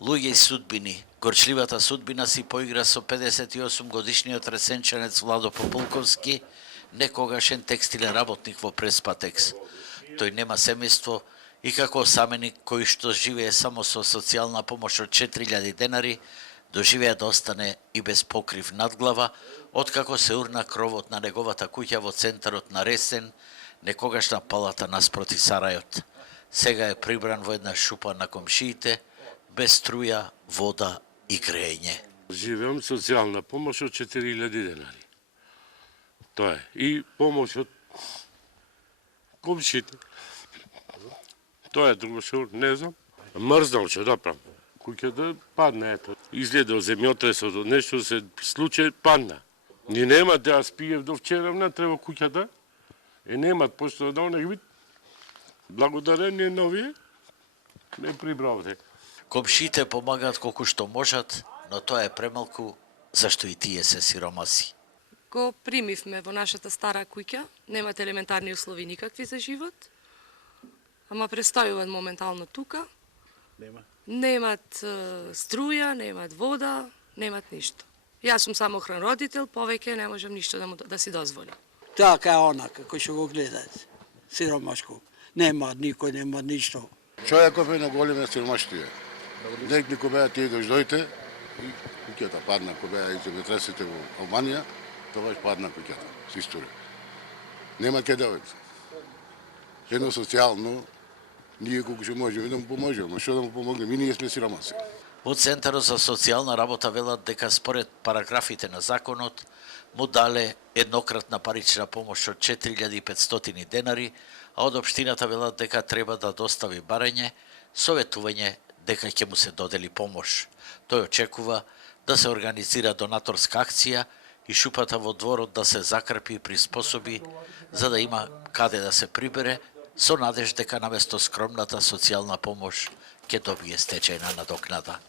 Луѓе и судбини. Горчливата судбина си поигра со 58 годишниот ресенчанец Владо Популковски, некогашен текстилен работник во Преспатекс. Тој нема семејство и како саменик кој што живее само со социјална помош од 4000 денари, доживеа да остане и без покрив над глава, откако се урна кровот на неговата куќа во центарот на Ресен, некогашна палата наспроти Сарајот. Сега е прибран во една шупа на комшиите, без струја, вода и грејење. Живеам социјална помош од 4000 денари. Тоа е. И помош од комшиите. Тоа е друго што не знам. Мрзнал што да правам. Куќата падна, ето. Изгледал земјотресот од нешто се случај, падна. Ни нема да јас пиев до вчера внатре во куќата. Немат пошто да онег вид. Благодарение на овие ме прибравте. Комшиите помагаат колку што можат, но тоа е премалку, зашто и тие се сиромаси. Го примивме во нашата стара куќа, немат елементарни услови никакви за живот, ама престојуваат моментално тука. Немат струја, немат вода, немат ништо. Јас сум самохран родител, повеќе не можам ништо да си дозволам. Така е онака, кој што го гледат, сиромашко. Нема никој, нема ништо. Човеков е на големе сиромаштија. Некои кој беа тие дојдојте, и куќата падна, кој беа и земјотресите во Албанија, тоа падна куќата, се истори. Нема ке да одите. Едно социјално, ние колку што можеме да му поможеме, што да му помогнеме, и ние сме сиромаси. Во Центарот за социјална работа велат дека според параграфите на законот му дале еднократна парична помош од 4500 денари, а од општината велат дека треба да достави барање, советување дека ќе му се додели помош. Тој очекува да се организира донаторска акција и шупата во дворот да се закрпи и приспособи за да има каде да се прибере, со надеж дека наместо скромната социјална помош ќе добие стечајна надокнада.